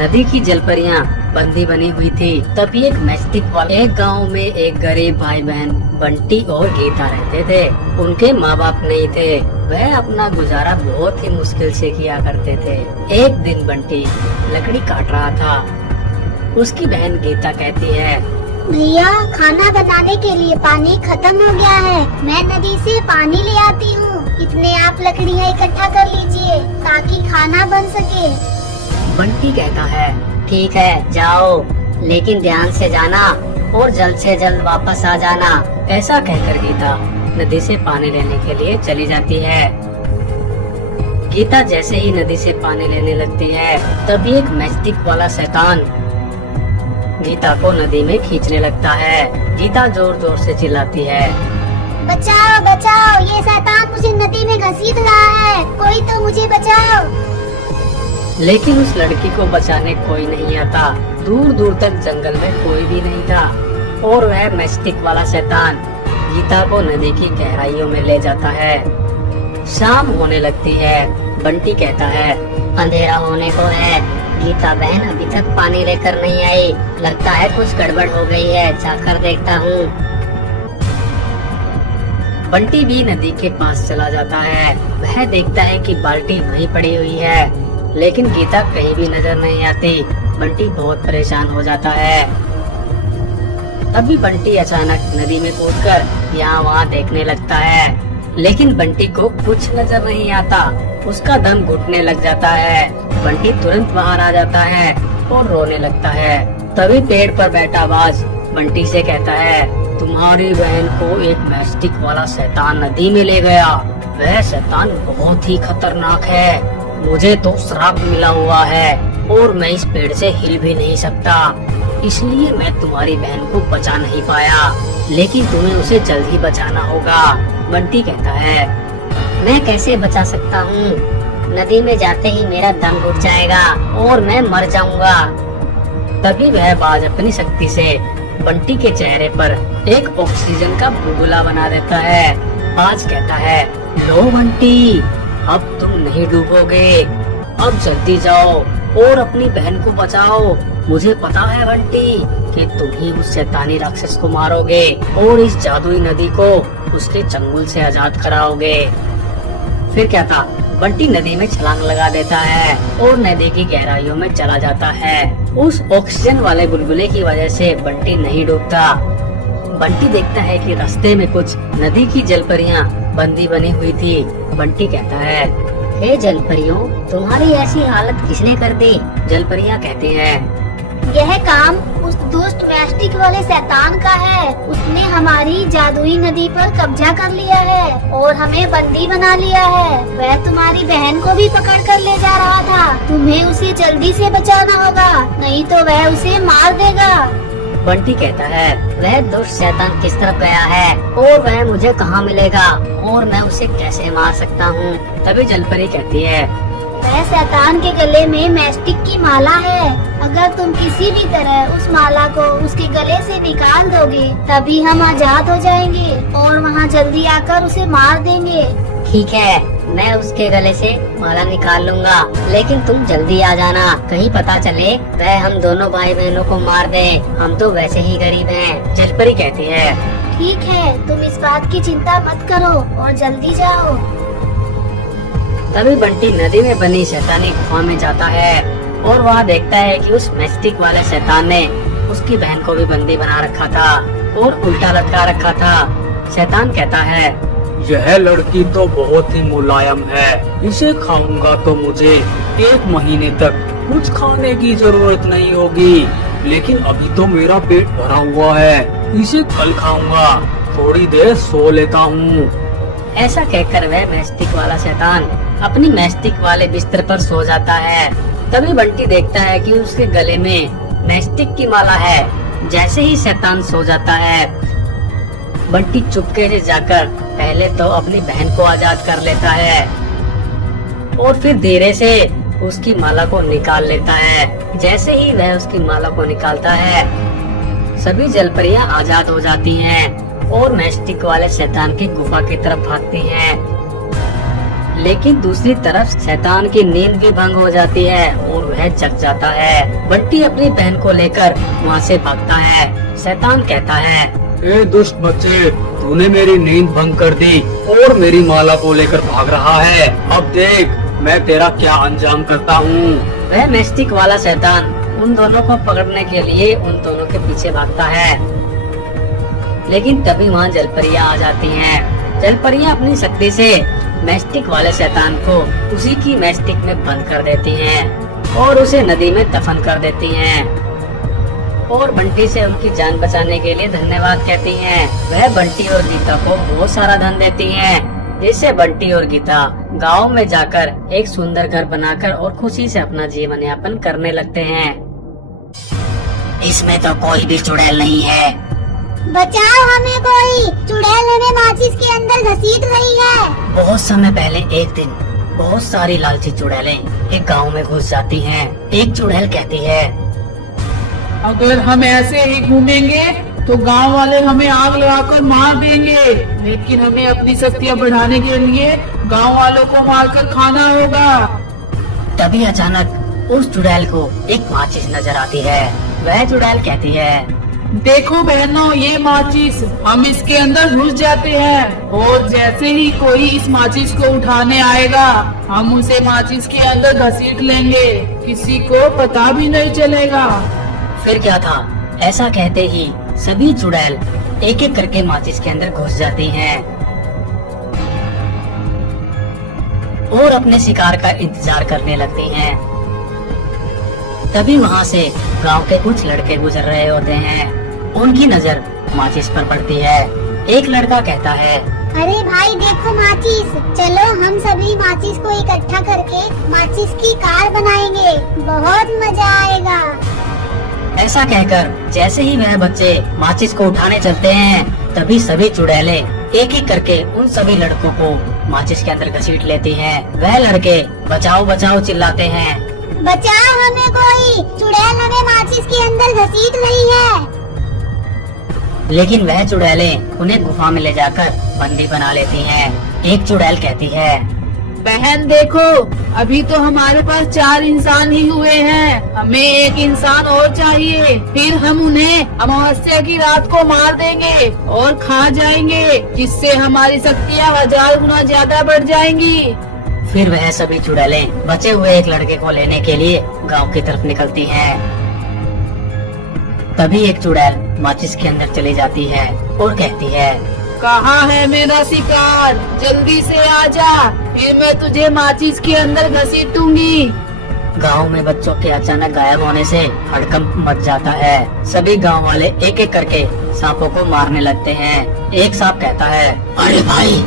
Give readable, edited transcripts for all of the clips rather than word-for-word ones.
नदी की जलपरियां बंदी बनी हुई थी। तभी एक मैस्टिक वाले एक गांव में एक गरीब भाई बहन बंटी और गीता रहते थे। उनके माँ बाप नहीं थे। वह अपना गुजारा बहुत ही मुश्किल से किया करते थे। एक दिन बंटी लकड़ी काट रहा था। उसकी बहन गीता कहती है, भैया खाना बनाने के लिए पानी खत्म हो गया है। मैं नदी से पानी ले आती हूँ। इतने आप लकड़ियाँ इकट्ठा कर लीजिए ताकि खाना बन सके। बंटी कहता है, ठीक है जाओ, लेकिन ध्यान से जाना और जल्द से जल्द वापस आ जाना। ऐसा कहकर गीता नदी से पानी लेने के लिए चली जाती है। गीता जैसे ही नदी से पानी लेने लगती है, तभी एक मैस्टिक वाला शैतान गीता को नदी में खींचने लगता है। गीता जोर जोर से चिल्लाती है, बचाओ बचाओ, ये शैतान मुझे नदी में घसीट रहा है, कोई तो मुझे बचाओ। लेकिन उस लड़की को बचाने कोई नहीं आता। दूर दूर तक जंगल में कोई भी नहीं था और वह मैस्टिक वाला शैतान गीता को नदी की गहराइयों में ले जाता है। शाम होने लगती है। बंटी कहता है, अंधेरा होने को है, गीता बहन अभी तक पानी लेकर नहीं आई। लगता है कुछ गड़बड़ हो गई है, जाकर देखता हूँ। बंटी भी नदी के पास चला जाता है। वह देखता है कि बाल्टी वहीं पड़ी हुई है, लेकिन गीता कहीं भी नजर नहीं आती। बंटी बहुत परेशान हो जाता है। तभी बंटी अचानक नदी में कूदकर यहाँ वहाँ देखने लगता है, लेकिन बंटी को कुछ नजर नहीं आता। उसका दम घुटने लग जाता है। बंटी तुरंत बाहर आ जाता है और रोने लगता है। तभी पेड़ पर बैठा बाज बंटी से कहता है, तुम्हारी बहन को एक मैस्टिक वाला शैतान नदी में ले गया। वह शैतान बहुत ही खतरनाक है। मुझे तो श्राप मिला हुआ है और मैं इस पेड़ से हिल भी नहीं सकता, इसलिए मैं तुम्हारी बहन को बचा नहीं पाया, लेकिन तुम्हें उसे जल्द ही बचाना होगा। बंटी कहता है, मैं कैसे बचा सकता हूँ? नदी में जाते ही मेरा दम घुट जाएगा और मैं मर जाऊंगा। तभी वह बाज अपनी शक्ति से बंटी के चेहरे पर एक ऑक्सीजन का बुलबुला बना देता है। बाज कहता है, लो बंटी, अब तुम नहीं डूबोगे। अब जल्दी जाओ और अपनी बहन को बचाओ। मुझे पता है बंटी कि तुम ही उस शैतानी राक्षस को मारोगे और इस जादुई नदी को उसके चंगुल से आजाद कराओगे। फिर क्या था, बंटी नदी में छलांग लगा देता है और नदी की गहराइयों में चला जाता है। उस ऑक्सीजन वाले बुलबुले की वजह से बंटी नहीं डूबता। बंटी देखता है कि रास्ते में कुछ नदी की जलपरियां बंदी बनी हुई थी। बंटी कहता है, हे जलपरियों, तुम्हारी ऐसी हालत किसने कर दी? जलपरियां कहती हैं, यह काम उस दुष्ट मैस्टिक वाले शैतान का है। उसने हमारी जादुई नदी पर कब्जा कर लिया है और हमें बंदी बना लिया है। वह तुम्हारी बहन को भी पकड़ कर ले जा रहा था। तुम्हें उसे जल्दी से बचाना होगा, नहीं तो वह उसे मार देगा। बंटी कहता है, वह दुष्ट शैतान किस तरफ गया है और वह मुझे कहाँ मिलेगा और मैं उसे कैसे मार सकता हूँ? तभी जलपरी कहती है, वह शैतान के गले में मैस्टिक की माला है। अगर तुम किसी भी तरह उस माला को उसके गले से निकाल दोगे, तभी हम आजाद हो जाएंगे और वहाँ जल्दी आकर उसे मार देंगे। ठीक है, मैं उसके गले से माला निकाल लूंगा, लेकिन तुम जल्दी आ जाना। कहीं पता चले वह हम दोनों भाई बहनों को मार दे। हम तो वैसे ही गरीब हैं। जलपरी कहती है, ठीक है, तुम इस बात की चिंता मत करो और जल्दी जाओ। तभी बंटी नदी में बनी शैतानी गुफा में जाता है और वहाँ देखता है कि उस मैस्टिक वाले शैतान ने उसकी बहन को भी बंदी बना रखा था और उल्टा लटका रखा था। शैतान कहता है, यह लड़की तो बहुत ही मुलायम है। इसे खाऊंगा तो मुझे 1 महीने तक कुछ खाने की जरूरत नहीं होगी, लेकिन अभी तो मेरा पेट भरा हुआ है। इसे कल खाऊंगा, थोड़ी देर सो लेता हूँ। ऐसा कहकर वह मैस्टिक वाला शैतान अपनी मैस्टिक वाले बिस्तर पर सो जाता है। तभी बंटी देखता है कि उसके गले में मैस्टिक की माला है। जैसे ही शैतान सो जाता है, बंटी चुपके से जाकर पहले तो अपनी बहन को आजाद कर लेता है और फिर धीरे से उसकी माला को निकाल लेता है। जैसे ही वह उसकी माला को निकालता है, सभी जलपरियां आजाद हो जाती हैं और मैस्टिक वाले शैतान की गुफा की तरफ भागती हैं। लेकिन दूसरी तरफ शैतान की नींद भी भंग हो जाती है और वह जग जाता है। बंटी अपनी बहन को लेकर वहाँ से भागता है। शैतान कहता है, ए दुष्ट बच्चे, तूने मेरी नींद भंग कर दी और मेरी माला को लेकर भाग रहा है। अब देख मैं तेरा क्या अंजाम करता हूँ। वह मैस्टिक वाला शैतान उन दोनों को पकड़ने के लिए उन दोनों के पीछे भागता है। लेकिन तभी वहाँ जलपरियाँ आ जाती हैं। जलपरियाँ अपनी शक्ति से मैस्टिक वाले शैतान को उसी की मैस्टिक में बंद कर देती हैं और उसे नदी में दफन कर देती हैं और बंटी से उनकी जान बचाने के लिए धन्यवाद कहती हैं। वह बंटी और गीता को बहुत सारा धन देती हैं, जिससे बंटी और गीता गांव में जाकर एक सुंदर घर बनाकर और खुशी से अपना जीवन यापन करने लगते हैं। इसमें तो कोई भी चुड़ैल नहीं है। बचाओ हमें कोई, चुड़ैल हमें माचिस के अंदर घसीट रही है। बहुत समय पहले एक दिन बहुत सारी लालची चुड़ैलें एक गांव में घुस जाती हैं। एक चुड़ैल कहती है, अगर हम ऐसे ही घूमेंगे तो गांव वाले हमें आग लगाकर मार देंगे, लेकिन हमें अपनी शक्तियाँ बढ़ाने के लिए गांव वालों को मारकर खाना होगा। तभी अचानक उस चुड़ैल को एक माचिस नजर आती है। वह चुड़ैल कहती है, देखो बहनों, ये माचिस, हम इसके अंदर घुस जाते हैं और जैसे ही कोई इस माचिस को उठाने आएगा हम उसे माचिस के अंदर घसीट लेंगे, किसी को पता भी नहीं चलेगा। फिर क्या था, ऐसा कहते ही सभी चुड़ैल एक एक करके माचिस के अंदर घुस जाती हैं और अपने शिकार का इंतजार करने लगती हैं। तभी वहाँ से गांव के कुछ लड़के गुजर रहे होते हैं। उनकी नजर माचिस पर पड़ती है। एक लड़का कहता है, अरे भाई देखो माचिस, चलो हम सभी माचिस को इकट्ठा करके माचिस की कार बनाएंगे, बहुत मजा आएगा। ऐसा कहकर जैसे ही वह बच्चे माचिस को उठाने चलते हैं, तभी सभी चुड़ैलें एक एक करके उन सभी लड़कों को माचिस के अंदर घसीट लेती हैं। वह लड़के बचाओ बचाओ चिल्लाते हैं। बचाओ हमें कोई, चुड़ैल हमें माचिस के अंदर घसीट रही है। लेकिन वह चुड़ैलें उन्हें गुफा में ले जाकर बंदी बना लेती हैं। एक चुड़ैल कहती है, बहन देखो, अभी तो हमारे पास 4 इंसान ही हुए हैं, हमें एक इंसान और चाहिए, फिर हम उन्हें अमावस्या की रात को मार देंगे और खा जाएंगे, जिससे हमारी शक्तियाँ 1000 गुना ज्यादा बढ़ जाएंगी। फिर वह सभी चुड़ैलें बचे हुए एक लड़के को लेने के लिए गांव की तरफ निकलती हैं। तभी एक चुड़ैल माचिस के अंदर चली जाती है और कहती है, कहाँ है मेरा शिकार, जल्दी से आजा, फिर मैं तुझे माचिस के अंदर घसीटूंगी। गांव में बच्चों के अचानक गायब होने से हड़कंप मच जाता है। सभी गांव वाले एक एक करके सांपों को मारने लगते हैं। एक सांप कहता है, अरे भाई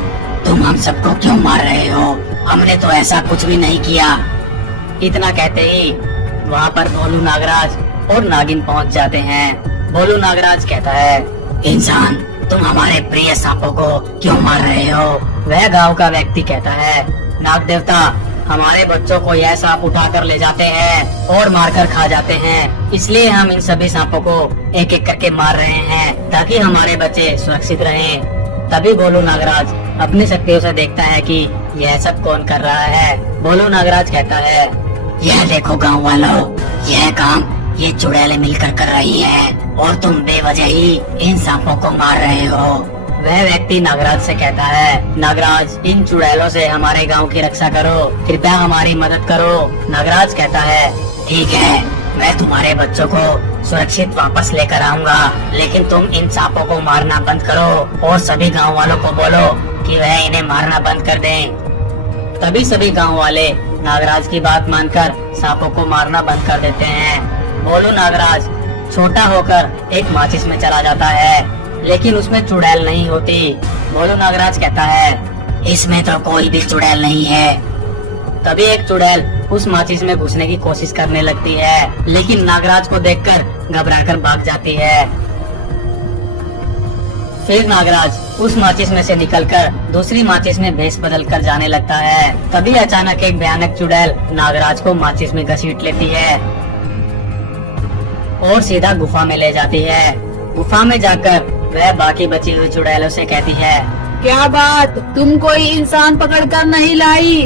तुम हम सबको क्यों मार रहे हो, हमने तो ऐसा कुछ भी नहीं किया। इतना कहते ही वहाँ पर भोलू नागराज और नागिन पहुँच जाते हैं। भोलू नागराज कहता है, इंसान तुम हमारे प्रिय सांपों को क्यों मार रहे हो। वह गांव का व्यक्ति कहता है, नाग देवता हमारे बच्चों को यह सांप उठा कर ले जाते हैं और मारकर खा जाते हैं, इसलिए हम इन सभी सांपों को एक एक करके मार रहे हैं ताकि हमारे बच्चे सुरक्षित रहें। तभी भोलू नागराज अपनी शक्तियों से देखता है कि यह सब कौन कर रहा है। भोलू नागराज कहता है, यह देखो गाँव वालों, यह काम ये चुड़ैलें मिलकर कर रही है और तुम बेवजह ही इन सांपों को मार रहे हो। वह व्यक्ति नागराज से कहता है, नागराज इन चुड़ैलों से हमारे गांव की रक्षा करो, कृपया हमारी मदद करो। नागराज कहता है, ठीक है, मैं तुम्हारे बच्चों को सुरक्षित वापस लेकर आऊंगा, लेकिन तुम इन सांपों को मारना बंद करो और सभी गाँव वालों को बोलो कि वह इन्हें मारना बंद कर दें। तभी सभी गाँव वाले नागराज की बात मानकर सांपों को मारना बंद कर देते हैं। भोलू नागराज छोटा होकर एक माचिस में चला जाता है, लेकिन उसमें चुड़ैल नहीं होती। भोलू नागराज कहता है, इसमें तो कोई भी चुड़ैल नहीं है। तभी एक चुड़ैल उस माचिस में घुसने की कोशिश करने लगती है, लेकिन नागराज को देखकर घबराकर भाग जाती है। फिर नागराज उस माचिस में से निकलकर दूसरी माचिस में भेष बदल कर जाने लगता है। तभी अचानक एक भयानक चुड़ैल नागराज को माचिस में घसीट लेती है और सीधा गुफा में ले जाती है। गुफा में जाकर वह बाकी बची हुई चुड़ैलों से कहती है, क्या बात, तुम कोई इंसान पकड़कर नहीं लाई?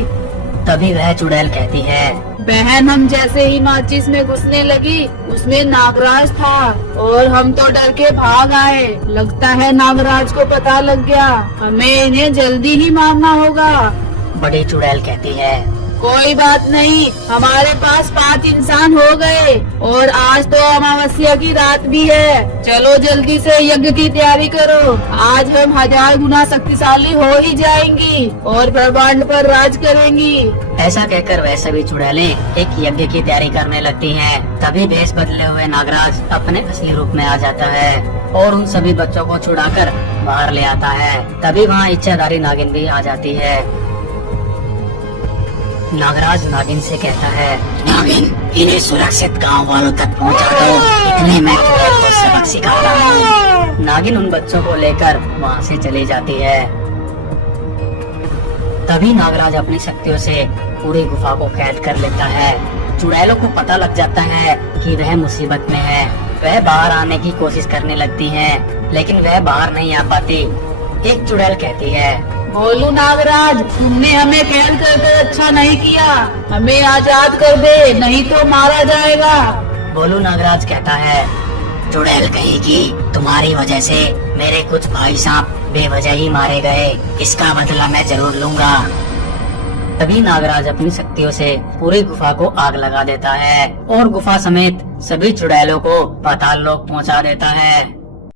तभी वह चुड़ैल कहती है, बहन, हम जैसे ही माचिस में घुसने लगी उसमें नागराज था और हम तो डर के भाग आए। लगता है नागराज को पता लग गया, हमें इन्हें जल्दी ही मारना होगा। बड़ी चुड़ैल कहती है, कोई बात नहीं, हमारे पास 5 इंसान हो गए और आज तो अमावस्या की रात भी है। चलो जल्दी से यज्ञ की तैयारी करो, आज हम 1000 गुना शक्तिशाली हो ही जाएंगी और ब्रह्मांड पर राज करेंगी। ऐसा कहकर वह सभी चुड़ैलें एक यज्ञ की तैयारी करने लगती हैं। तभी भेष बदले हुए नागराज अपने असली रूप में आ जाता है और उन सभी बच्चों को छुड़ाकर बाहर ले आता है। तभी वहाँ इच्छाधारी नागिन भी आ जाती है। नागराज नागिन से कहता है, नागिन, इन्हें सुरक्षित गांव वालों तक पहुंचा दो, इतने मैं चुड़ैल को सबक सिखाता हूँ। नागिन उन बच्चों को लेकर वहाँ से चली जाती है। तभी नागराज अपनी शक्तियों से पूरी गुफा को कैद कर लेता है। चुड़ैलों को पता लग जाता है कि वह मुसीबत में है। वह बाहर आने की कोशिश करने लगती हैं, लेकिन वह बाहर नहीं आ पाती। एक चुड़ैल कहती है, बोलू नागराज, तुमने हमें कैद करके अच्छा नहीं किया, हमें आजाद कर दे, नहीं तो मारा जाएगा। बोलू नागराज कहता है, चुड़ैल कहेगी, तुम्हारी वजह से मेरे कुछ भाई सांप बेवजह ही मारे गए, इसका बदला मैं जरूर लूंगा। तभी नागराज अपनी शक्तियों से पूरी गुफा को आग लगा देता है और गुफा समेत सभी चुड़ैलों को पाताल लोक पहुंचा देता है।